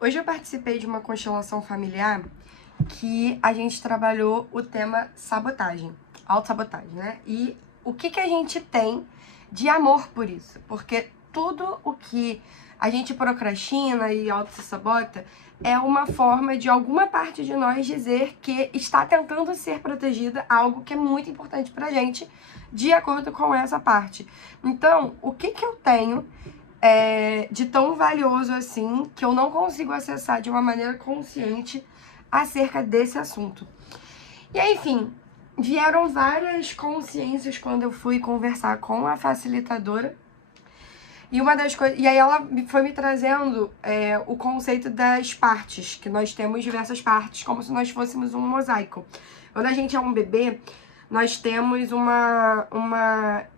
Hoje eu participei de uma constelação familiar que a gente trabalhou o tema sabotagem, autossabotagem, né? E o que a gente tem de amor por isso? Porque tudo o que a gente procrastina e auto-sabota é uma forma de alguma parte de nós dizer que está tentando ser protegida, algo que é muito importante pra gente, de acordo com essa parte. Então, o que eu tenho de tão valioso assim que eu não consigo acessar de uma maneira consciente acerca desse assunto? E aí, enfim, vieram várias consciências quando eu fui conversar com a facilitadora. E uma das coisas. E aí ela foi me trazendo o conceito das partes, que nós temos diversas partes, como se nós fôssemos um mosaico. Quando a gente é um bebê, nós temos uma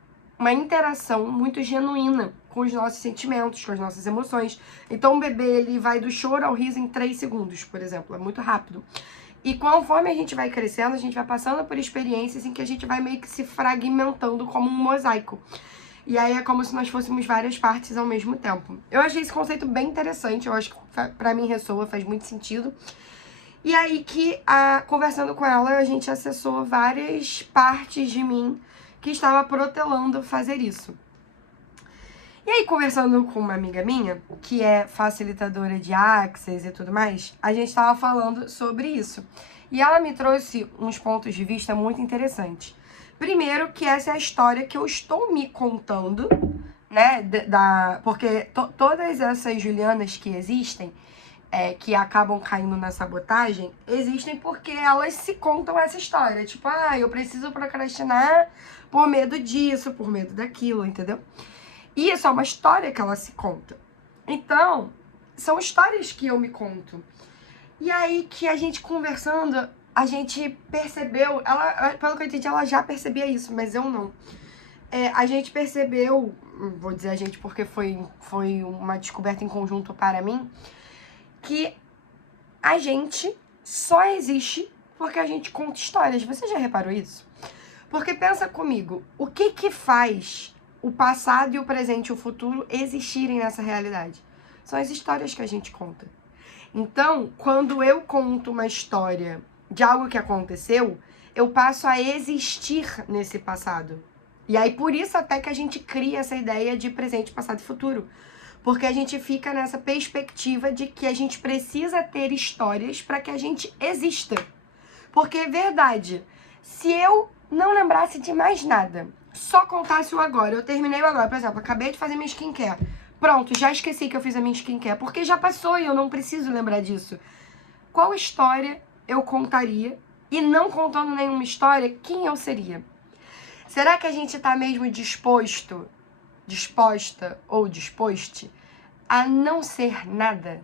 interação muito genuína com os nossos sentimentos, com as nossas emoções. Então o bebê, ele vai do choro ao riso em 3 segundos, por exemplo, é muito rápido. E conforme a gente vai crescendo, a gente vai passando por experiências em que a gente vai meio que se fragmentando como um mosaico. E aí é como se nós fôssemos várias partes ao mesmo tempo. Eu achei esse conceito bem interessante, eu acho que pra mim ressoa, faz muito sentido. E aí que, conversando com ela, a gente acessou várias partes de mim que estava protelando fazer isso. E aí, conversando com uma amiga minha, que é facilitadora de Access e tudo mais, a gente estava falando sobre isso. E ela me trouxe uns pontos de vista muito interessantes. Primeiro, que essa é a história que eu estou me contando, né? Porque todas essas Julianas que existem, que acabam caindo na sabotagem, existem porque elas se contam essa história. Tipo, eu preciso procrastinar por medo disso, por medo daquilo, entendeu? E isso é uma história que ela se conta. Então, são histórias que eu me conto. E aí que a gente conversando, a gente percebeu, ela, pelo que eu entendi, ela já percebia isso, mas eu não. A gente percebeu, vou dizer a gente porque foi uma descoberta em conjunto para mim, que a gente só existe porque a gente conta histórias. Você já reparou isso? Porque pensa comigo, o que faz o passado e o presente e o futuro existirem nessa realidade? São as histórias que a gente conta. Então, quando eu conto uma história de algo que aconteceu, eu passo a existir nesse passado. E aí, por isso até que a gente cria essa ideia de presente, passado e futuro. Porque a gente fica nessa perspectiva de que a gente precisa ter histórias para que a gente exista. Porque é verdade, se eu não lembrasse de mais nada, só contasse o agora, eu terminei o agora, por exemplo, acabei de fazer minha skincare, pronto, já esqueci que eu fiz a minha skincare, porque já passou e eu não preciso lembrar disso. Qual história eu contaria? E não contando nenhuma história, quem eu seria? Será que a gente tá mesmo disposta ou disposte a não ser nada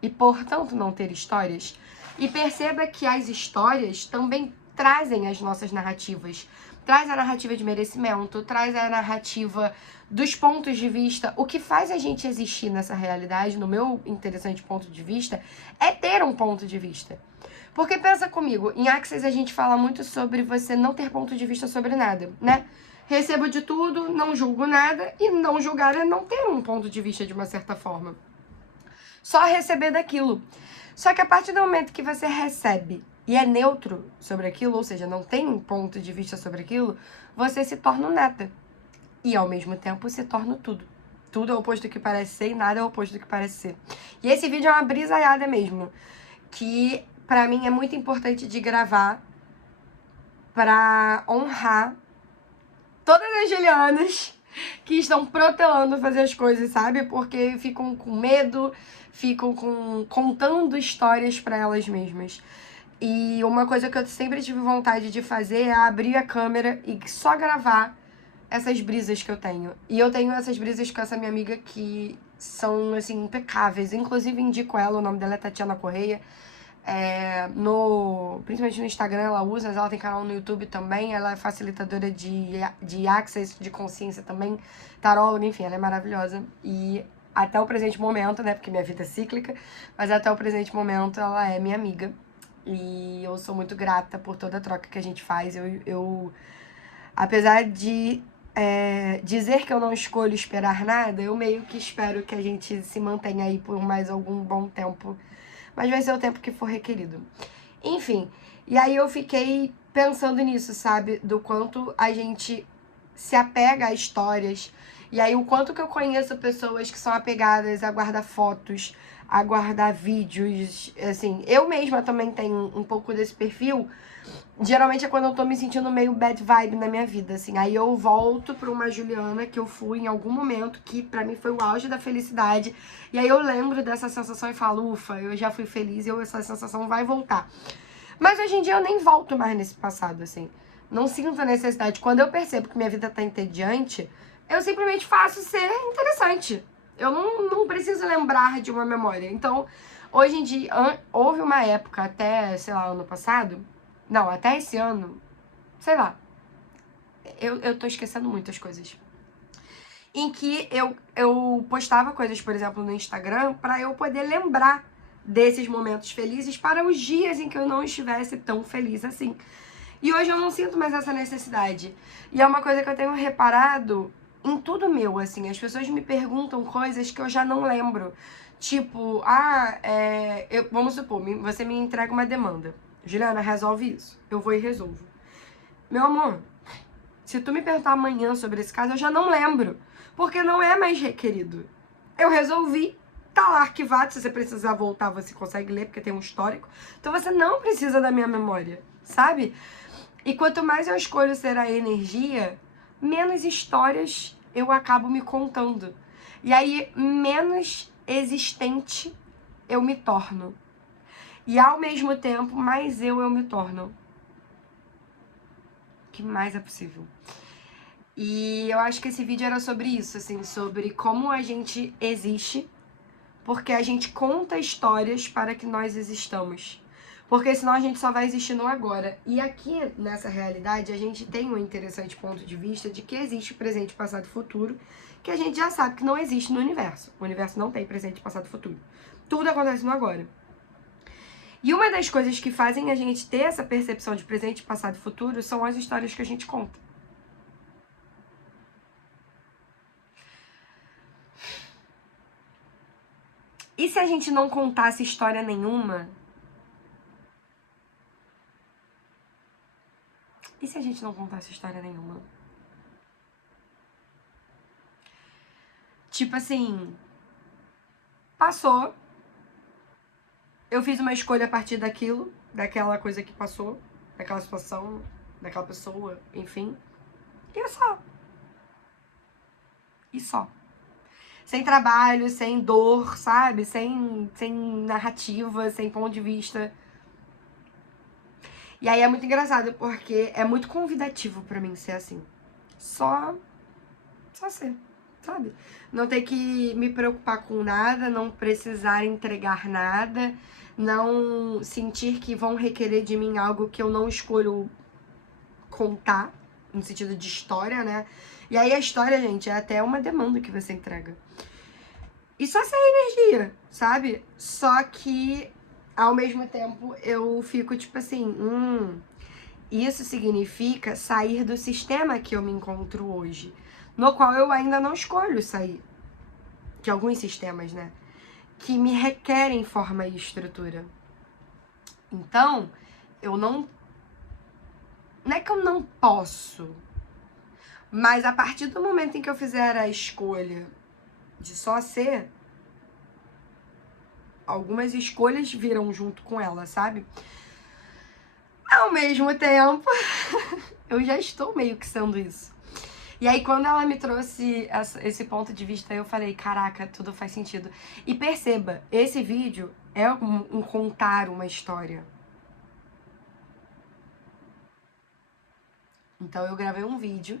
e, portanto, não ter histórias? E perceba que as histórias também trazem as nossas narrativas. Traz a narrativa de merecimento, traz a narrativa dos pontos de vista. O que faz a gente existir nessa realidade, no meu interessante ponto de vista, é ter um ponto de vista. Porque pensa comigo, em Access a gente fala muito sobre você não ter ponto de vista sobre nada, né? Recebo de tudo, não julgo nada, e não julgar é não ter um ponto de vista de uma certa forma. Só receber daquilo. Só que a partir do momento que você recebe e é neutro sobre aquilo, ou seja, não tem um ponto de vista sobre aquilo, você se torna um nada. E ao mesmo tempo se torna tudo. Tudo é o oposto do que parece ser e nada é o oposto do que parece ser. E esse vídeo é uma brisaiada mesmo, que pra mim é muito importante de gravar pra honrar todas as Julianas que estão protelando fazer as coisas, sabe? Porque ficam com medo, ficam contando histórias pra elas mesmas. E uma coisa que eu sempre tive vontade de fazer é abrir a câmera e só gravar essas brisas que eu tenho. E eu tenho essas brisas com essa minha amiga que são, assim, impecáveis. Inclusive, indico ela, o nome dela é Tatiana Correia. Principalmente no Instagram ela usa, mas ela tem canal no YouTube também. Ela é facilitadora de access, de consciência também, taróloga, enfim, ela é maravilhosa. E até o presente momento, né, porque minha vida é cíclica, mas até o presente momento ela é minha amiga. E eu sou muito grata por toda a troca que a gente faz. Eu apesar de dizer que eu não escolho esperar nada, eu meio que espero que a gente se mantenha aí por mais algum bom tempo. Mas vai ser o tempo que for requerido. Enfim, e aí eu fiquei pensando nisso, sabe? Do quanto a gente se apega a histórias. E aí o quanto que eu conheço pessoas que são apegadas a guardar fotos, a guardar vídeos, assim. Eu mesma também tenho um pouco desse perfil. Geralmente é quando eu tô me sentindo meio bad vibe na minha vida, assim. Aí eu volto pra uma Juliana que eu fui em algum momento, que pra mim foi o auge da felicidade. E aí eu lembro dessa sensação e falo, ufa, eu já fui feliz e essa sensação vai voltar. Mas hoje em dia eu nem volto mais nesse passado, assim. Não sinto a necessidade. Quando eu percebo que minha vida tá entediante, eu simplesmente faço ser interessante. Eu não preciso lembrar de uma memória. Então, hoje em dia, houve uma época até, sei lá, ano passado. Não, até esse ano. Sei lá. Eu tô esquecendo muitas coisas. Em que eu postava coisas, por exemplo, no Instagram, pra eu poder lembrar desses momentos felizes para os dias em que eu não estivesse tão feliz assim. E hoje eu não sinto mais essa necessidade. E é uma coisa que eu tenho reparado em tudo meu, assim. As pessoas me perguntam coisas que eu já não lembro. Tipo, vamos supor, você me entrega uma demanda. Juliana, resolve isso. Eu vou e resolvo. Meu amor, se tu me perguntar amanhã sobre esse caso, eu já não lembro. Porque não é mais requerido. Eu resolvi, tá lá arquivado. Se você precisar voltar, você consegue ler, porque tem um histórico. Então você não precisa da minha memória, sabe? E quanto mais eu escolho ser a energia, menos histórias eu acabo me contando. E aí, menos existente eu me torno. E ao mesmo tempo, mais eu me torno. O que mais é possível? E eu acho que esse vídeo era sobre isso, assim, sobre como a gente existe, porque a gente conta histórias para que nós existamos. Porque senão a gente só vai existir no agora. E aqui, nessa realidade, a gente tem um interessante ponto de vista de que existe presente, passado e futuro, que a gente já sabe que não existe no universo. O universo não tem presente, passado e futuro. Tudo acontece no agora. E uma das coisas que fazem a gente ter essa percepção de presente, passado e futuro são as histórias que a gente conta. E se a gente não contasse história nenhuma? E se a gente não contasse história nenhuma? Tipo assim, passou. Eu fiz uma escolha a partir daquilo, daquela coisa que passou, daquela situação, daquela pessoa, enfim. E é só. E só. Sem trabalho, sem dor, sabe? Sem narrativa, sem ponto de vista. E aí é muito engraçado, porque é muito convidativo pra mim ser assim. Só ser, sabe? Não ter que me preocupar com nada, não precisar entregar nada, não sentir que vão requerer de mim algo que eu não escolho contar, no sentido de história, né? E aí a história, gente, é até uma demanda que você entrega. E só ser energia, sabe? Só que, ao mesmo tempo, eu fico tipo assim, isso significa sair do sistema que eu me encontro hoje, no qual eu ainda não escolho sair. De alguns sistemas, né? Que me requerem forma e estrutura. Então, eu não... Não é que eu não posso, mas a partir do momento em que eu fizer a escolha de só ser, algumas escolhas viram junto com ela, sabe? Ao mesmo tempo, eu já estou meio que sendo isso. E aí, quando ela me trouxe esse ponto de vista, eu falei, caraca, tudo faz sentido. E perceba, esse vídeo é um contar uma história. Então, eu gravei um vídeo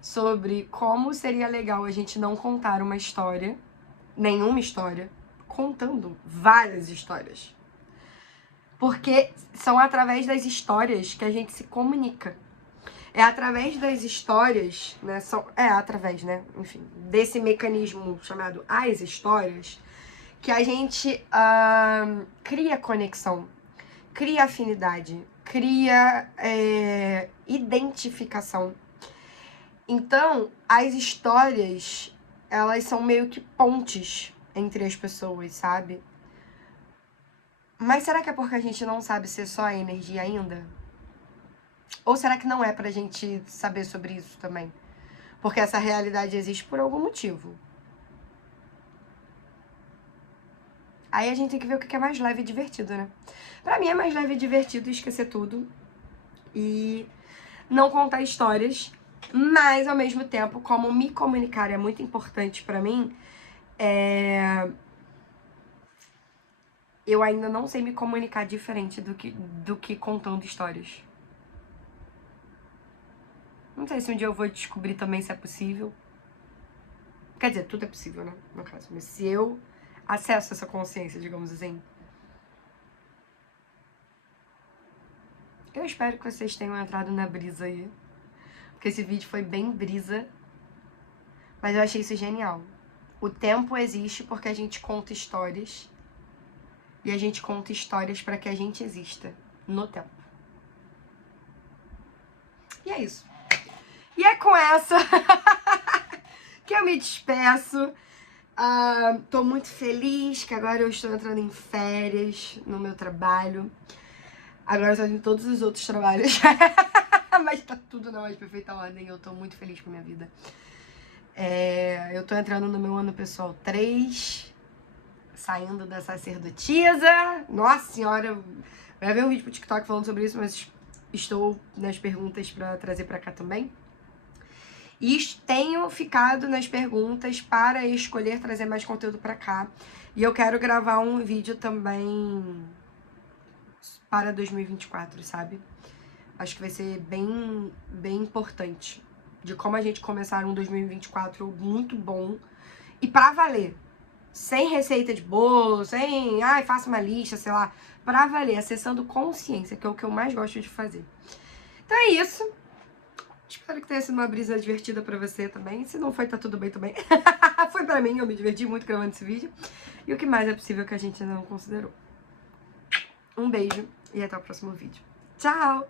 sobre como seria legal a gente não contar uma história, nenhuma história, contando várias histórias. Porque são através das histórias que a gente se comunica. É através das histórias, né? Através, né? Enfim, desse mecanismo chamado as histórias, que a gente cria conexão, cria afinidade, cria identificação. Então, as histórias, elas são meio que pontes entre as pessoas, sabe? Mas será que é porque a gente não sabe ser só energia ainda? Ou será que não é pra gente saber sobre isso também? Porque essa realidade existe por algum motivo. Aí a gente tem que ver o que é mais leve e divertido, né? Pra mim é mais leve e divertido esquecer tudo e não contar histórias, mas ao mesmo tempo, como me comunicar é muito importante pra mim, eu ainda não sei me comunicar diferente do que contando histórias. Não sei se um dia eu vou descobrir também se é possível. Quer dizer, tudo é possível, né? No caso. Mas se eu acesso essa consciência, digamos assim. Eu espero que vocês tenham entrado na brisa aí. Porque esse vídeo foi bem brisa. Mas eu achei isso genial. O tempo existe porque a gente conta histórias. E a gente conta histórias para que a gente exista no tempo. E é isso. E é com essa que eu me despeço. Tô muito feliz que agora eu estou entrando em férias no meu trabalho. Agora eu tô em todos os outros trabalhos. Mas tá tudo na mais perfeita ordem. Eu tô muito feliz com a minha vida. Eu tô entrando no meu ano pessoal 3. Saindo da sacerdotisa. Nossa senhora, eu gravei um vídeo pro TikTok falando sobre isso, mas estou nas perguntas pra trazer pra cá também. E tenho ficado nas perguntas para escolher trazer mais conteúdo pra cá. E eu quero gravar um vídeo também para 2024, sabe? Acho que vai ser bem importante. De como a gente começar um 2024 muito bom. E pra valer. Sem receita de bolo, sem... faça uma lista, sei lá. Pra valer, acessando consciência, que é o que eu mais gosto de fazer. Então é isso. Espero que tenha sido uma brisa divertida pra você também. Se não foi, tá tudo bem também. Foi pra mim, eu me diverti muito gravando esse vídeo. E o que mais é possível que a gente ainda não considerou. Um beijo e até o próximo vídeo. Tchau!